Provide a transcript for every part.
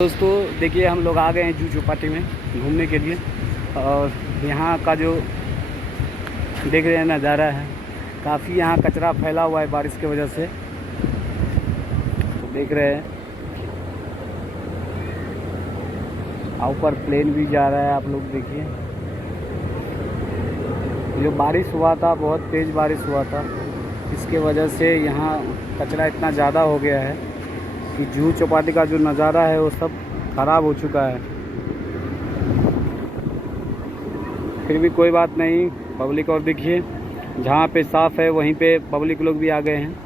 दोस्तों देखिए, हम लोग आ गए हैं जूह चौपाटी में घूमने के लिए। और यहाँ का जो देख रहे हैं नज़ारा है, काफ़ी यहाँ कचरा फैला हुआ है बारिश की वजह से। तो देख रहे हैं ऊपर प्लेन भी जा रहा है, आप लोग देखिए। जो बारिश हुआ था, बहुत तेज़ बारिश हुआ था, इसके वजह से यहाँ कचरा इतना ज़्यादा हो गया है कि जूह चौपाटी का जो नज़ारा है वो सब ख़राब हो चुका है। फिर भी कोई बात नहीं, पब्लिक और देखिए जहाँ पे साफ़ है वहीं पे पब्लिक लोग भी आ गए हैं।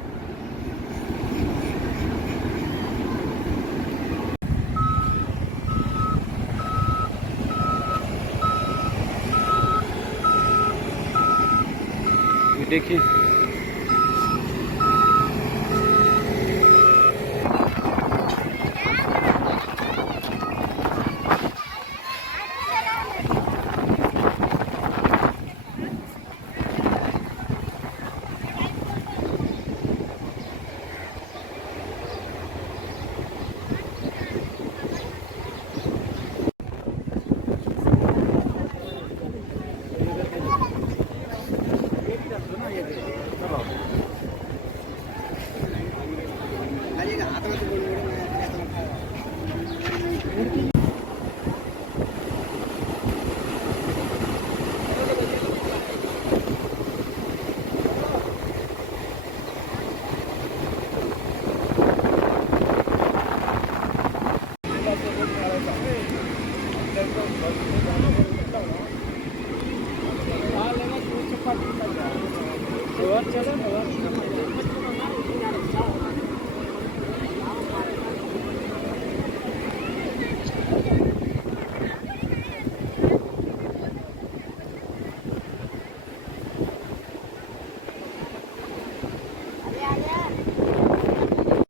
ये देखिए,